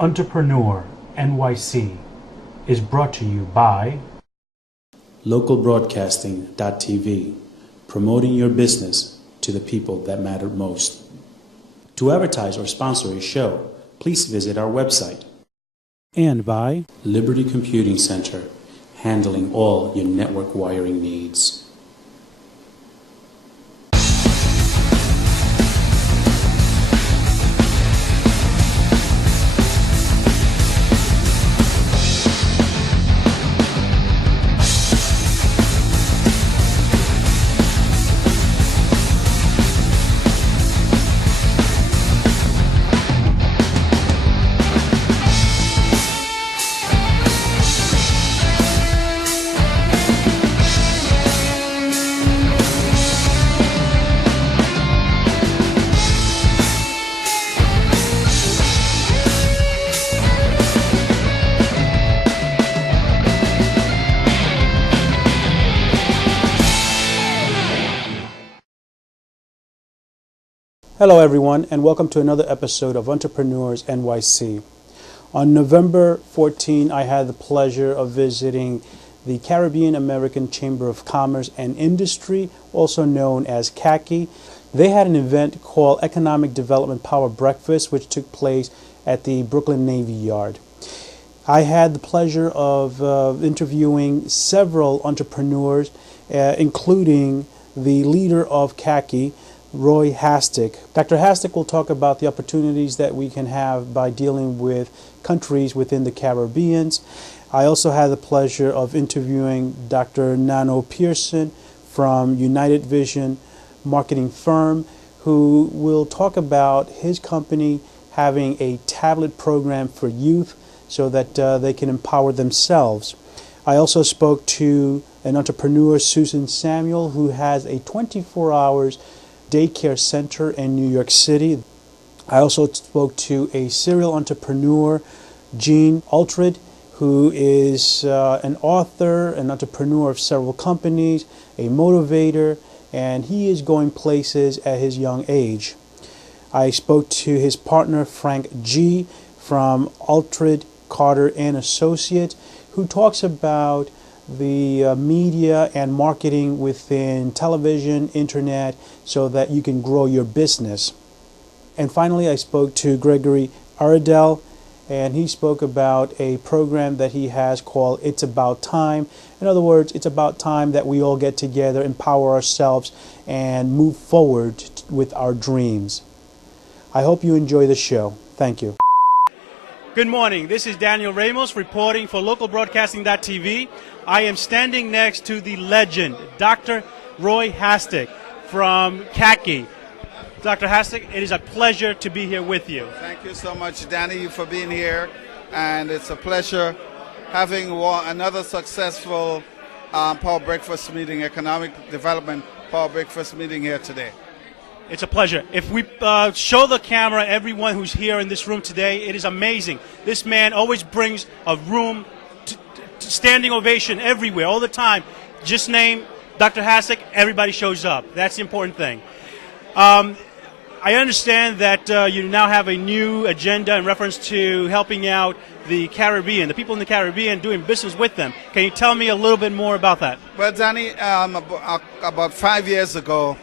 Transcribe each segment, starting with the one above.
Entrepreneur NYC is brought to you by LocalBroadcasting.TV, promoting your business to the people that matter most. To advertise or sponsor a show, please visit our website. And by Liberty Computing Center, handling all your network wiring needs. Hello everyone, and welcome to another episode of Entrepreneurs NYC. On November 14, I had the pleasure of visiting the Caribbean American Chamber of Commerce and Industry, also known as CACCI. They had an event called Economic Development Power Breakfast, which took place at the Brooklyn Navy Yard. I had the pleasure of interviewing several entrepreneurs, including the leader of CACCI, Roy Hastick. Dr. Hastick will talk about the opportunities that we can have by dealing with countries within the Caribbean. I also had the pleasure of interviewing Dr. Nano Pearson from United Vision marketing firm, who will talk about his company having a tablet program for youth so that they can empower themselves. I also spoke to an entrepreneur, Susan Samuel, who has a 24 hours daycare center in New York City. I also spoke to a serial entrepreneur, Gene Altred, who is an author, an entrepreneur of several companies, a motivator, and he is going places at his young age. I spoke to his partner, Frank G. from Altred, Carter and Associates, who talks about the media and marketing within television, internet, so that you can grow your business. And finally, I spoke to Gregory Arrindell, and he spoke about a program that he has called It's About Time. In other words, it's about time that we all get together, empower ourselves, and move forward with our dreams. I hope you enjoy the show. Thank you. Good morning. This is Daniel Ramos reporting for LocalBroadcasting.TV. I am standing next to the legend, Dr. Roy Hastick from CACCI. Dr. Hastick, it is a pleasure to be here with you. Thank you so much, Danny, for being here. And it's a pleasure having another successful Power Breakfast meeting, Economic Development Power Breakfast meeting here today. It's a pleasure. If we show the camera everyone who's here in this room today, it is amazing. This man always brings a room to standing ovation everywhere, all the time. Just name Dr. Hastick, everybody shows up. That's the important thing. I understand that you now have a new agenda in reference to helping out the Caribbean, the people in the Caribbean, doing business with them. Can you tell me a little bit more about that? Well, Danny, about 5 years ago,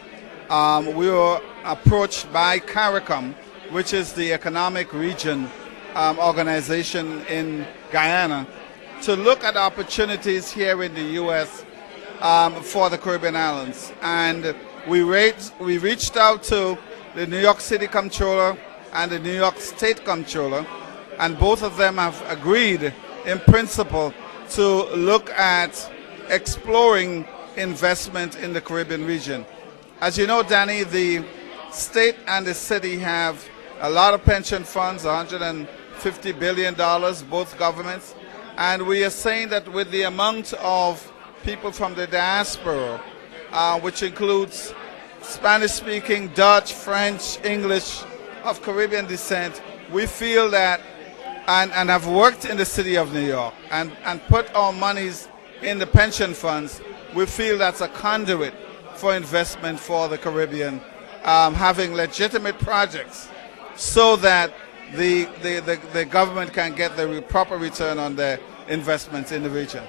we were approached by CARICOM, which is the Economic Region organization in Guyana, to look at opportunities here in the U.S. For the Caribbean islands. And we reached out to the New York City Comptroller and the New York State Comptroller, and both of them have agreed in principle to look at exploring investment in the Caribbean region. As you know, Danny, the state and the city have a lot of pension funds, $150 billion, both governments, and we are saying that with the amount of people from the diaspora, which includes Spanish-speaking, Dutch, French, English, of Caribbean descent, we feel that, and have worked in the city of New York, and put our monies in the pension funds, we feel that's a conduit for investment for the Caribbean, having legitimate projects so that the government can get the proper return on their investments in the region.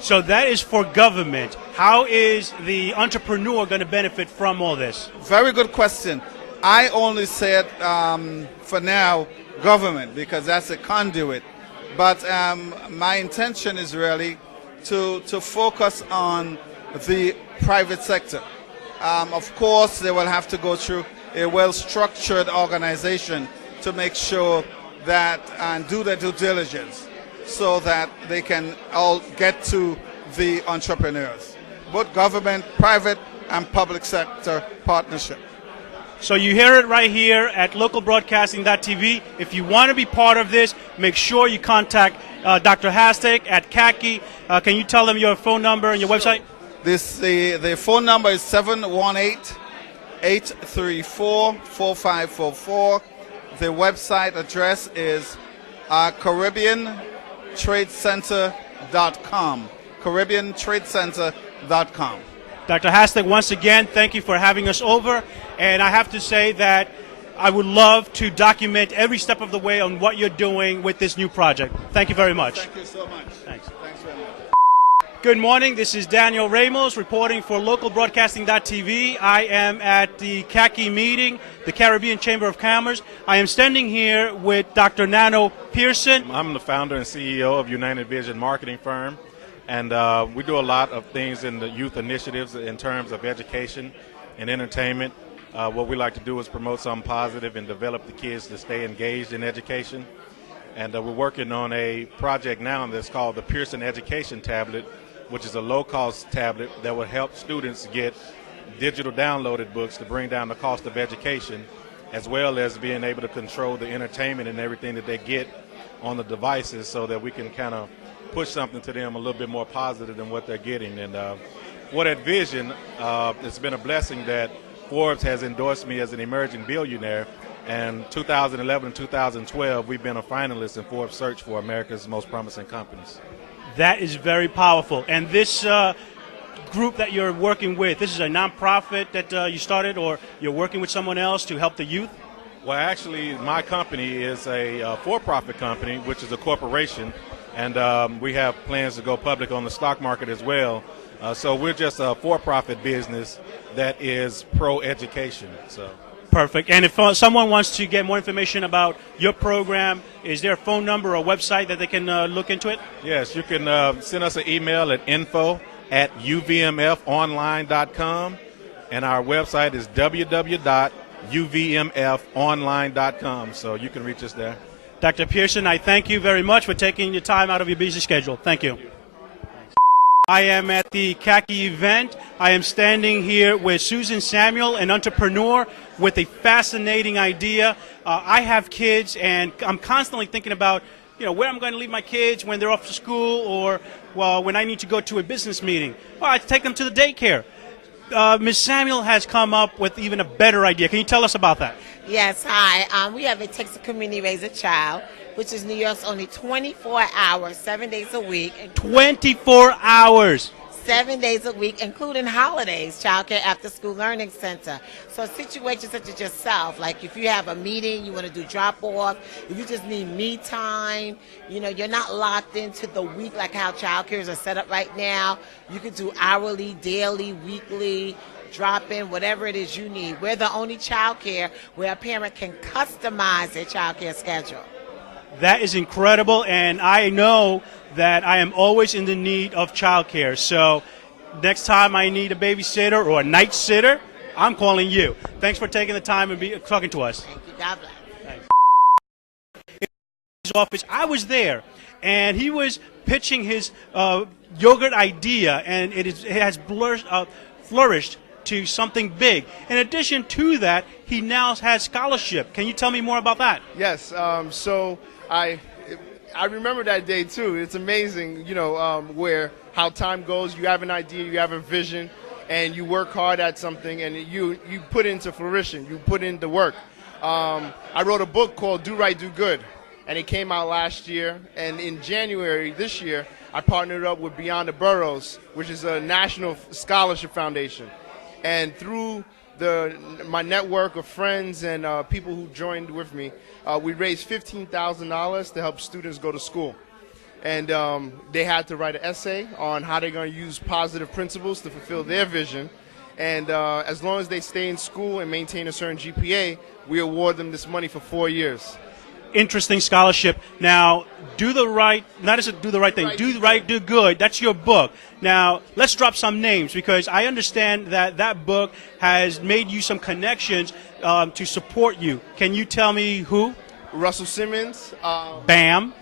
So that is for government. How is the entrepreneur going to benefit from all this? Very good question. I only said for now government because that's a conduit. But my intention is really to focus on the private sector. Of course, they will have to go through a well-structured organization to make sure that and do their due diligence so that they can all get to the entrepreneurs. Both government, private, and public sector partnership. So you hear it right here at LocalBroadcasting.TV. If you want to be part of this, make sure you contact Dr. Hastick at CACCI. Can you tell them your phone number and your website? The phone number is 718-834-4544. The website address is CaribbeanTradeCenter.com. CaribbeanTradeCenter.com. Dr. Hastick, once again, thank you for having us over. And I have to say that I would love to document every step of the way on what you're doing with this new project. Thank you very much. Thank you so much. Thanks. Thanks very much. Good morning. This is Daniel Ramos reporting for LocalBroadcasting.TV. I am at the CACCI meeting, the Caribbean Chamber of Commerce. I am standing here with Dr. Nano Pearson. I'm the founder and CEO of United Vision Marketing Firm, and we do a lot of things in the youth initiatives in terms of education and entertainment. What we like to do is promote something positive and develop the kids to stay engaged in education. And we're working on a project now that's called the Pearson Education Tablet, which is a low-cost tablet that will help students get digital downloaded books to bring down the cost of education, as well as being able to control the entertainment and everything that they get on the devices so that we can kind of push something to them a little bit more positive than what they're getting. And for that vision, it's been a blessing that Forbes has endorsed me as an emerging billionaire. And 2011 and 2012, we've been a finalist in Forbes' search for America's most promising companies. That is very powerful. And this group that you're working with, this is a nonprofit that you started, or you're working with someone else to help the youth? Well, actually, my company is a for-profit company, which is a corporation, and we have plans to go public on the stock market as well. So we're just a for-profit business that is pro-education. So. Perfect. And if someone wants to get more information about your program, is there a phone number or a website that they can look into it? Yes, you can send us an email at info@uvmfonline.com, and our website is www.uvmfonline.com, so you can reach us there. Dr. Pearson, I thank you very much for taking your time out of your busy schedule. Thank you. I am at the CACCI event. I am standing here with Susan Samuel, an entrepreneur with a fascinating idea. I have kids, and I'm constantly thinking about, where I'm going to leave my kids when they're off to school, or, when I need to go to a business meeting. Well, I take them to the daycare. Ms. Samuel has come up with even a better idea. Can you tell us about that? Yes, hi. We have It Takes a Community to Raise a Child, which is New York's only 24 hours, 7 days a week. 24 hours. 7 days a week, including holidays, childcare after school learning center. So situations such as yourself, like if you have a meeting, you want to do drop off, if you just need me time, you're not locked into the week like how childcares are set up right now. You can do hourly, daily, weekly, drop in, whatever it is you need. We're the only childcare where a parent can customize their childcare schedule. That is incredible, and I know that I am always in the need of childcare. So next time I need a babysitter or a night sitter, I'm calling you. Thanks for taking the time and talking to us. Thank you. God bless. Thanks. In his office, I was there, and he was pitching his yogurt idea, and it has flourished to something big. In addition to that, he now has scholarship. Can you tell me more about that? Yes. So I remember that day too. It's amazing, where how time goes. You have an idea, you have a vision, and you work hard at something, and you put it into fruition. You put in the work. I wrote a book called Do Right, Do Good, and it came out last year. And in January this year, I partnered up with Beyond the Boroughs, which is a national scholarship foundation. And through my network of friends and people who joined with me, we raised $15,000 to help students go to school. And they had to write an essay on how they're going to use positive principles to fulfill their vision. And as long as they stay in school and maintain a certain GPA, we award them this money for 4 years. Interesting scholarship. Now, do the right, not just do the right thing, do the right, do good. That's your book. Now, let's drop some names, because I understand that that book has made you some connections to support you. Can you tell me who? Russell Simmons. Bam.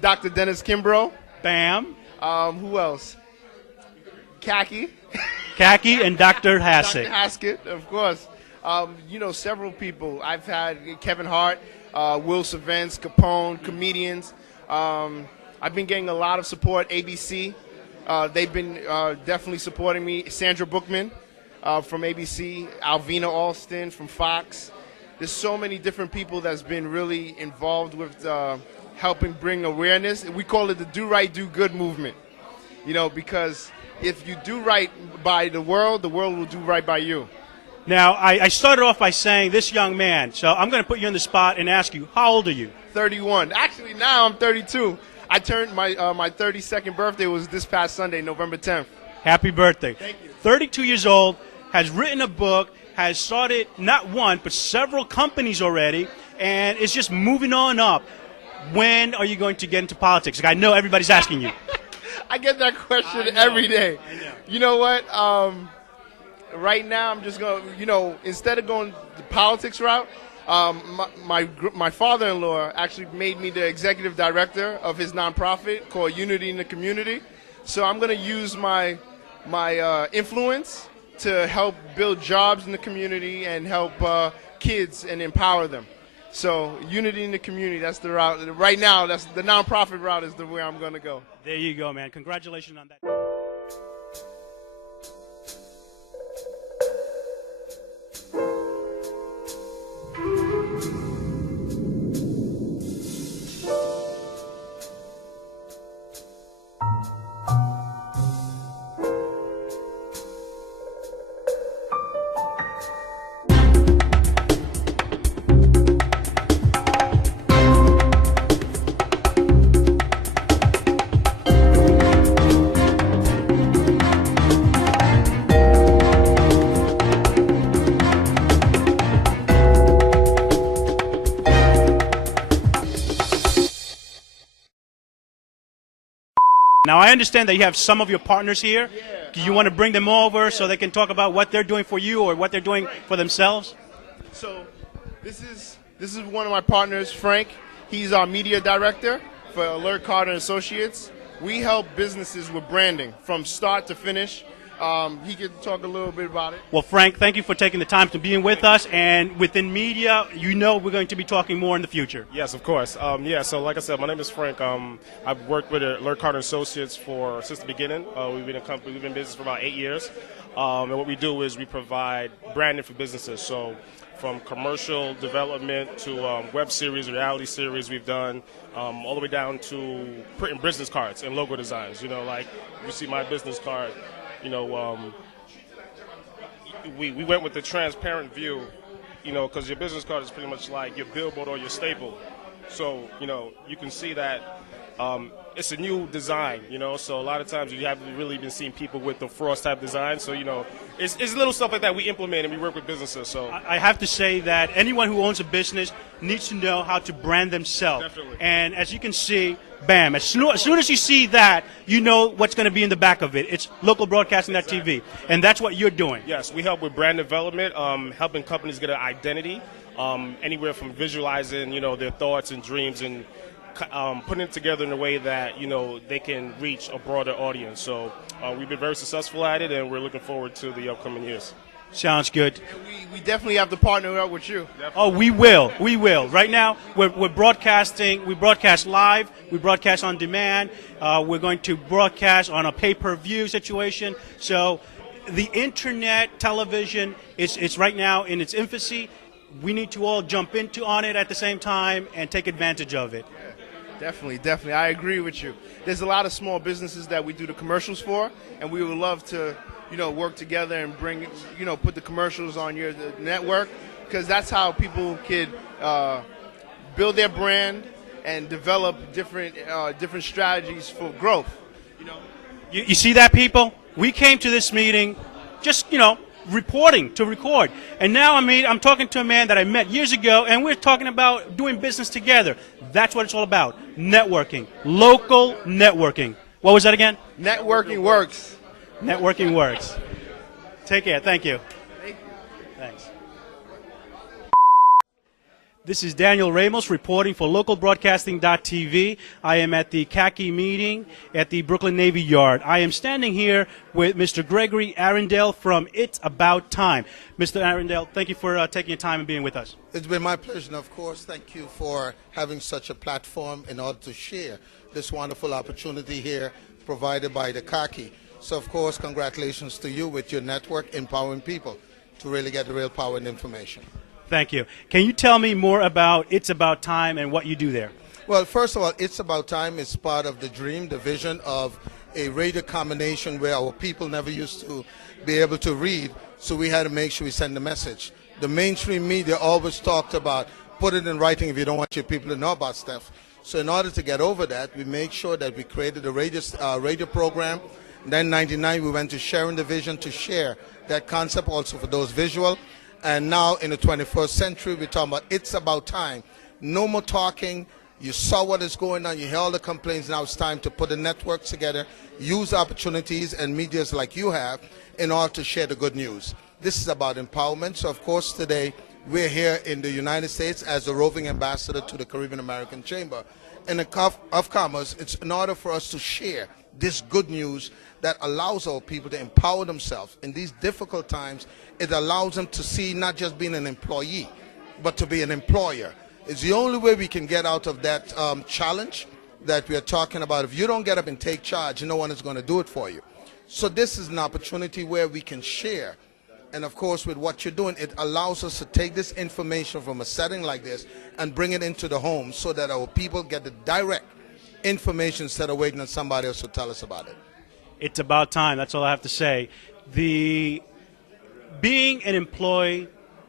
Dr. Dennis Kimbrough. Bam. Who else? CACCI. CACCI and Dr. Hastick. Dr. Hastick, of course. Several people. I've had Kevin Hart, Will Savance, Capone, comedians. I've been getting a lot of support. ABC, they've been definitely supporting me. Sandra Bookman from ABC, Alvina Alston from Fox. There's so many different people that's been really involved with helping bring awareness. We call it the Do Right, Do Good movement. Because if you do right by the world will do right by you. Now, I started off by saying this young man, so I'm going to put you on the spot and ask you, how old are you? 31. Actually, now I'm 32. I turned my 32nd birthday was this past Sunday, November 10th. Happy birthday. Thank you. 32 years old, has written a book, has started not one, but several companies already, and is just moving on up. When are you going to get into politics? Like, I know everybody's asking you. I get that question every day. I know. You know what? Right now, I'm just going to, instead of going the politics route, my father-in-law actually made me the executive director of his nonprofit called Unity in the Community. So I'm going to use my influence to help build jobs in the community and help kids and empower them. So Unity in the Community, that's the route. Right now, that's the nonprofit route is the way I'm going to go. There you go, man. Congratulations on that. Now, I understand that you have some of your partners here. Yeah. Do you want to bring them over so they can talk about what they're doing for you or what they're doing for themselves? So this is one of my partners, Frank. He's our media director for Alerte Carter Associates. We help businesses with branding from start to finish. He could talk a little bit about it. Well, Frank, thank you for taking the time to being with us. And within media, we're going to be talking more in the future. Yes, of course. So like I said, my name is Frank. I've worked with Alerte Carter Associates since the beginning. We've been in business for about 8 years. And what we do is we provide branding for businesses. So from commercial development to web series, reality series we've done, all the way down to printing business cards and logo designs. Like you see my business card. We went with the transparent view, because your business card is pretty much like your billboard or your staple. So, you can see that it's a new design, so a lot of times you haven't really been seeing people with the frost type design. So, it's little stuff like that we implement and we work with businesses. So I have to say that anyone who owns a business needs to know how to brand themselves. Definitely. And as you can see, bam, as soon as you see that, you know what's going to be in the back of it. It's LocalBroadcasting.TV, and that's what you're doing. Yes, we help with brand development, helping companies get an identity, anywhere from visualizing, their thoughts and dreams and putting it together in a way that, they can reach a broader audience. So we've been very successful at it, and we're looking forward to the upcoming years. Sounds good. And we definitely have to partner up with you. Definitely. Oh, we will. We will. Right now, we're broadcasting. We broadcast live. We broadcast on demand. We're going to broadcast on a pay-per-view situation. So the Internet, television, it's right now in its infancy. We need to all jump on it at the same time and take advantage of it. Definitely. I agree with you. There's a lot of small businesses that we do the commercials for, and we would love to work together and bring, put the commercials on your network, because that's how people could build their brand and develop different strategies for growth. You see that, people? We came to this meeting just, reporting to record. And now, I'm talking to a man that I met years ago, and we're talking about doing business together. That's what it's all about. Networking. Local networking. What was that again? Networking works. Networking works. Take care. Thank you. Thanks. This is Daniel Ramos reporting for LocalBroadcasting.TV. I am at the CACCI meeting at the Brooklyn Navy Yard. I am standing here with Mr. Gregory Arrindell from It's About Time. Mr. Arrindell, thank you for taking your time and being with us. It's been my pleasure, and of course, thank you for having such a platform in order to share this wonderful opportunity here provided by the CACCI. So, of course, congratulations to you with your network, empowering people to really get the real power and information. Thank you. Can you tell me more about It's About Time and what you do there? Well, first of all, It's About Time is part of the dream, the vision of a radio combination where our people never used to be able to read, so we had to make sure we send the message. The mainstream media always talked about put it in writing if you don't want your people to know about stuff. So in order to get over that, we make sure that we created a radio program. Then in '99, we went to sharing the vision to share that concept also for those visual. And now in the 21st century, we're talking about It's About Time. No more talking. You saw what is going on. You hear all the complaints. Now it's time to put the networks together, use opportunities and medias like you have in order to share the good news. This is about empowerment. So, of course, today we're here in the United States as the roving ambassador to the Caribbean American Chamber. In the of Commerce, it's in order for us to share this good news that allows our people to empower themselves in these difficult times. It allows them to see not just being an employee, but to be an employer. It's the only way we can get out of that challenge that we are talking about. If you don't get up and take charge, no one is going to do it for you. So this is an opportunity where we can share. And of course, with what you're doing, it allows us to take this information from a setting like this and bring it into the home so that our people get the direct information instead of waiting on somebody else to tell us about it. It's about time. That's all I have to say. Being an employee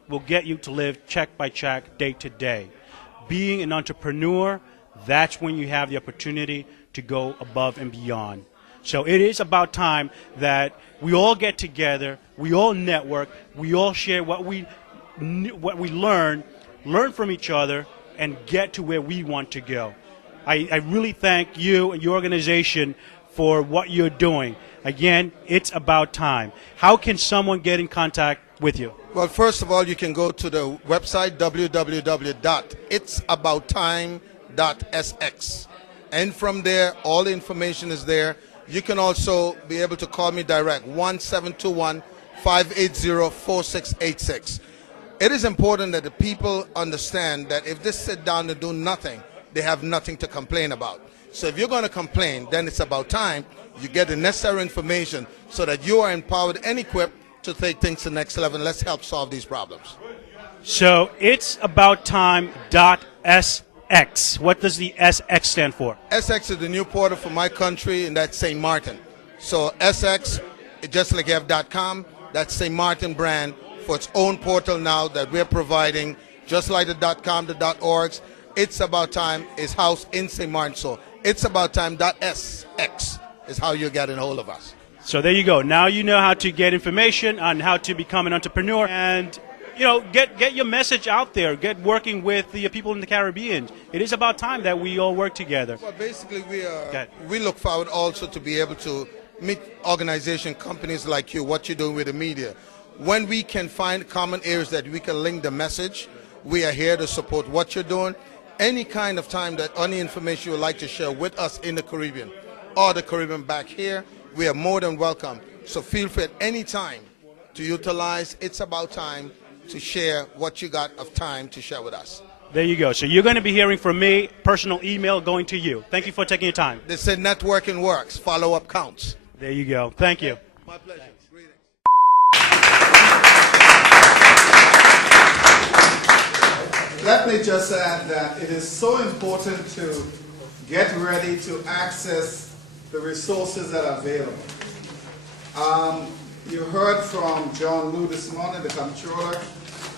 will get you to live check by check, day to day. Being an entrepreneur, that's when you have the opportunity to go above and beyond. So it is about time that we all get together, we all network, we all share what we learn from each other, and get to where we want to go. I really thank you and your organization for what you're doing. Again, it's about time. How can someone get in contact with you? Well, first of all, you can go to the website www.itsabouttime.sx. And from there, all the information is there. You can also be able to call me direct, 1-721-580-4686. It is important that the people understand that if they sit down and do nothing, they have nothing to complain about. So if you're going to complain, then it's about time you get the necessary information so that you are empowered and equipped to take things to the next level. Let's help solve these problems. So it's about time.sx. What does the SX stand for? SX is the new portal for my country, and that's St. Martin. So SX, just like you have .com, that's St. Martin brand for its own portal now that we're providing, just like the .com, the .orgs. It's About Time is housed in St. Martin. So it's about time.sx is how you're getting a hold of us. So there you go. Now you know how to get information on how to become an entrepreneur and, get your message out there. Get working with the people in the Caribbean. It is about time that we all work together. Well, basically, we look forward also to be able to meet organization companies like you, what you're doing with the media. When we can find common areas that we can link the message, we are here to support what you're doing. Any kind of time that any information you would like to share with us in the Caribbean or the Caribbean back here, we are more than welcome. So feel free at any time to utilize It's About Time to share what you got of time to share with us. There you go. So you're going to be hearing from me, personal email going to you. Thank you for taking your time. They said networking works. Follow-up counts. There you go. Thank you. My pleasure. Greetings. Let me just add that it is so important to get ready to access the resources that are available. You heard from John Liu this morning, the comptroller,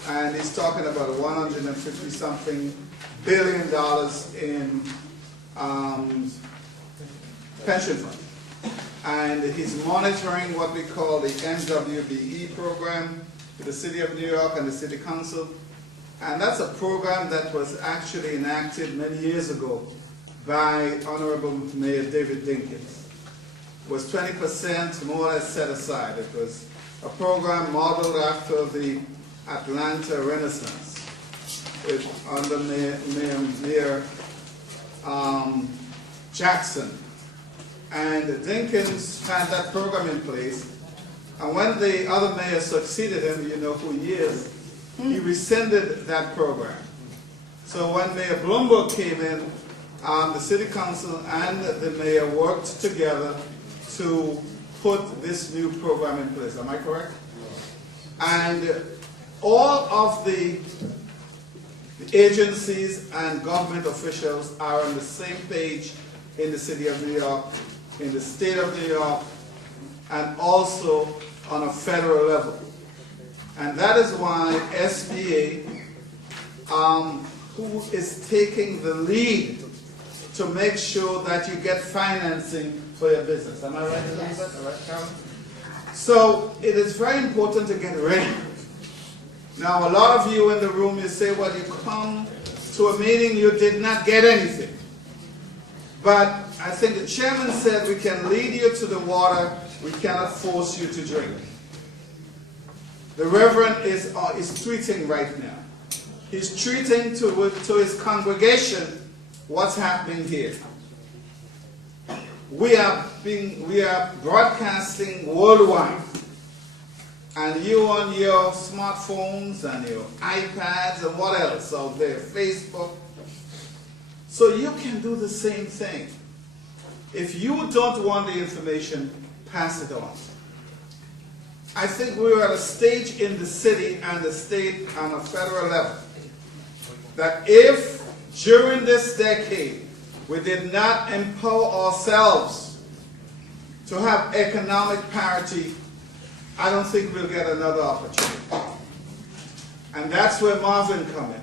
and he's talking about $150-something billion in pension fund. And he's monitoring what we call the MWBE program with the City of New York and the City Council. And that's a program that was actually enacted many years ago by Honorable Mayor David Dinkins. It was 20% more or less set aside. It was a program modeled after the Atlanta Renaissance under Mayor Jackson. And Dinkins had that program in place. And when the other mayor succeeded him, you know who he is, he rescinded that program. So when Mayor Bloomberg came in, the City Council and the mayor worked together to put this new program in place. Am I correct? And all of the agencies and government officials are on the same page in the City of New York, in the State of New York, and also on a federal level. And that is why SBA, who is taking the lead to make sure that you get financing for your business. Am I right, Elizabeth? All right, Carol? So it is very important to get ready. Now, a lot of you in the room, you say, well, you come to a meeting, you did not get anything. But I think the chairman said we can lead you to the water, we cannot force you to drink. The Reverend is tweeting right now. He's tweeting to his congregation what's happening here. We are broadcasting worldwide. And you on your smartphones and your iPads and what else out there, Facebook. So you can do the same thing. If you don't want the information, pass it on. I think we're at a stage in the city and the state on a federal level that if during this decade we did not empower ourselves to have economic parity, I don't think we'll get another opportunity. And that's where Marvin come in.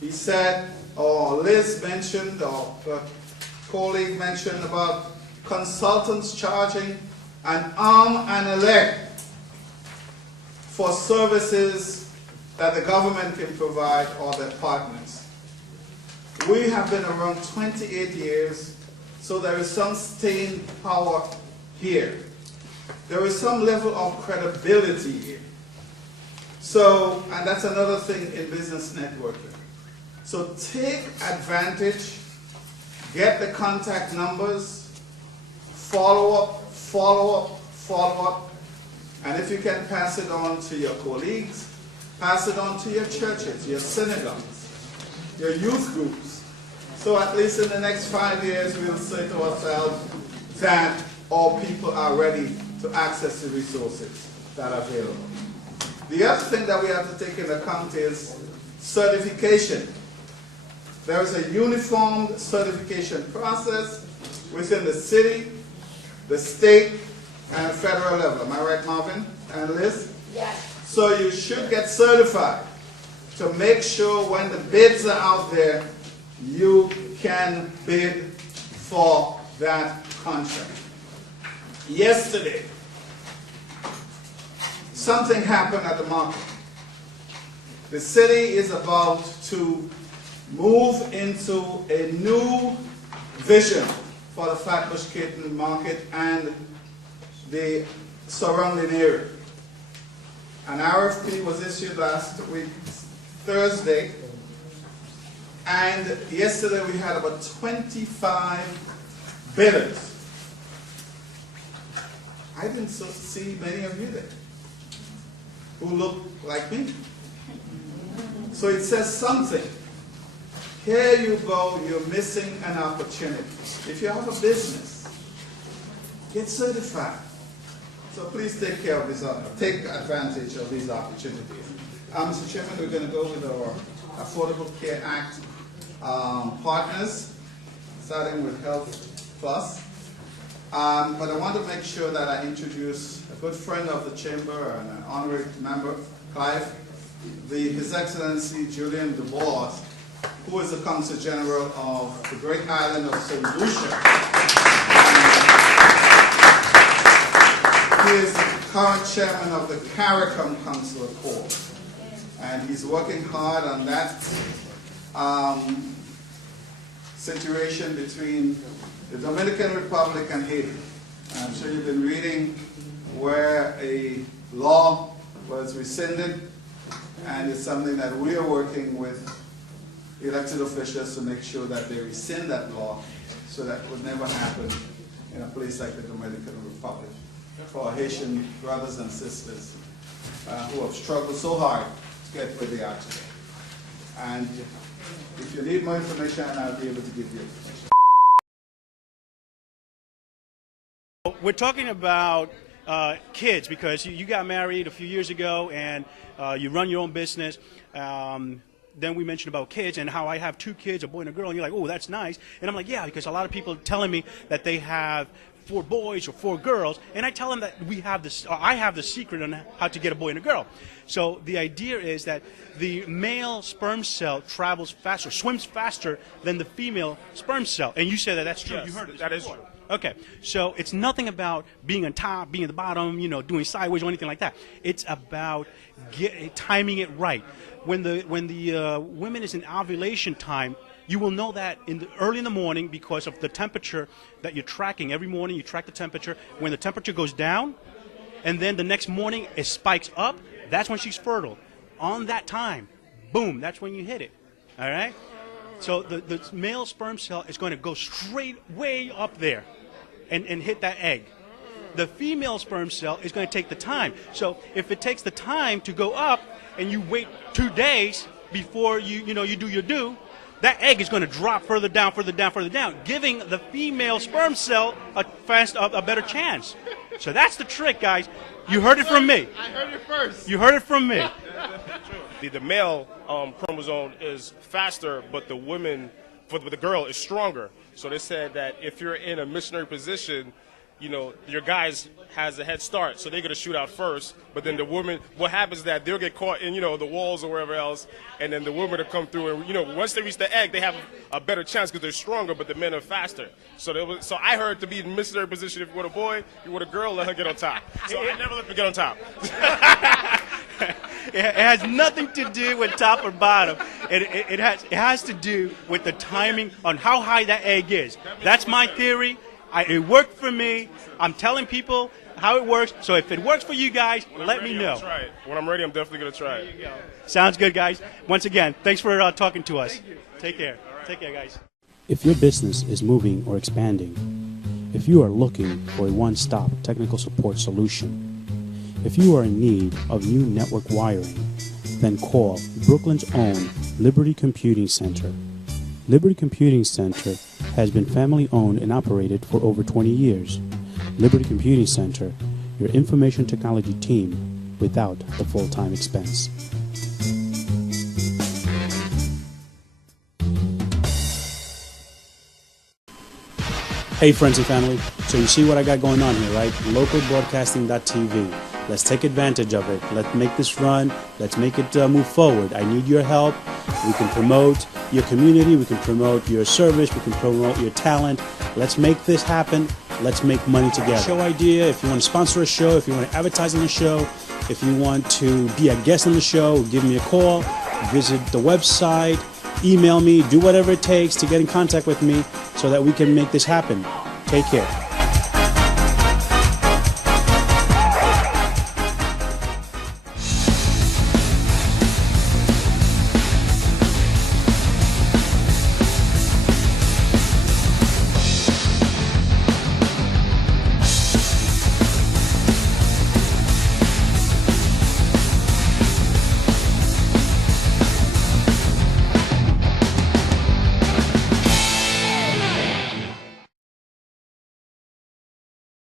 He said, or Liz mentioned, or a colleague mentioned about consultants charging an arm and a leg for services that the government can provide or their partners. We have been around 28 years, so there is some staying power here. There is some level of credibility here. So, and that's another thing in business networking. So take advantage, get the contact numbers, follow up, and if you can pass it on to your colleagues, pass it on to your churches, your synagogues, your youth groups. So at least in the next 5 years, we'll say to ourselves that all people are ready to access the resources that are available. The other thing that we have to take into account is certification. There is a uniform certification process within the city, the state, and federal level. Am I right, Marvin and Liz? Yes. So you should get certified to make sure when the bids are out there, you can bid for that contract. Yesterday, something happened at the market. The city is about to move into a new vision for the Flatbush Caton market and the surrounding area. An RFP was issued last week, Thursday, and yesterday we had about 25 bidders. I didn't see many of you there who look like me. So it says something. Here you go, you're missing an opportunity. If you have a business, get certified. So please take care of this, take advantage of these opportunities. Mr. Chairman, we're going to go with our Affordable Care Act partners, starting with Health Plus. But I want to make sure that I introduce a good friend of the chamber and an honorary member, Clive, His Excellency Julian DuBois, who is the Consul General of the Great Island of St. Lucia. He is the current chairman of the CARICOM Consular Corps, and he's working hard on that situation between the Dominican Republic and Haiti. I'm sure you've been reading where a law was rescinded, and it's something that we are working with elected officials to make sure that they rescind that law so that would never happen in a place like the Dominican Republic for our Haitian brothers and sisters who have struggled so hard to get where they are today. And if you need more information, I'll be able to give you information. We're talking about kids because you got married a few years ago and you run your own business. Then we mentioned about kids and how I have 2 kids, a boy and a girl, and you're like, oh, that's nice. And I'm like, yeah, because a lot of people are telling me that they have 4 boys or 4 girls, and I tell them that I have the secret on how to get a boy and a girl. So the idea is that the male sperm cell travels faster, swims faster than the female sperm cell. And you said that that's true. Yes, you heard it. That is true. Okay, so it's nothing about being on top, being at the bottom, doing sideways or anything like that. It's about timing it right. When the women is in ovulation time, you will know that early in the morning because of the temperature that you're tracking. Every morning you track the temperature. When the temperature goes down, and then the next morning it spikes up, that's when she's fertile. On that time, boom, that's when you hit it. All right? So the male sperm cell is going to go straight way up there and hit that egg. The female sperm cell is going to take the time. So if it takes the time to go up and you wait 2 days before you do your due, that egg is going to drop further down, giving the female sperm cell a better chance. So that's the trick, guys. You heard it from me. I heard it first. You heard it from me. The male chromosome is faster, but the girl is stronger. So they said that if you're in a missionary position, your guys has a head start, so they're going to shoot out first. But then the woman, what happens is that they'll get caught in, the walls or wherever else, and then the women will come through. And, once they reach the egg, they have a better chance because they're stronger, but the men are faster. So I heard to be in missionary position, if you want a boy, you want a girl, let her get on top. So I never let them get on top. It has nothing to do with top or bottom. It has to do with the timing on how high that egg is. That's my theory. It worked for me. I'm telling people how it works. So if it works for you guys, let me know. Try it. When I'm ready, I'm definitely going to try it. Sounds good, guys. Once again, thanks for talking to us. Take care. Take care, guys. If your business is moving or expanding, if you are looking for a one-stop technical support solution, if you are in need of new network wiring, then call Brooklyn's own Liberty Computing Center. Liberty Computing Center has been family-owned and operated for over 20 years. Liberty Computing Center, your information technology team without the full-time expense. Hey friends and family, so you see what I got going on here, right? LocalBroadcasting.TV. Let's take advantage of it. Let's make this run. Let's make it move forward. I need your help. We can promote your community. We can promote your service. We can promote your talent. Let's make this happen. Let's make money together. Show idea, if you want to sponsor a show, if you want to advertise on the show, if you want to be a guest on the show, give me a call, visit the website, email me, do whatever it takes to get in contact with me so that we can make this happen. Take care.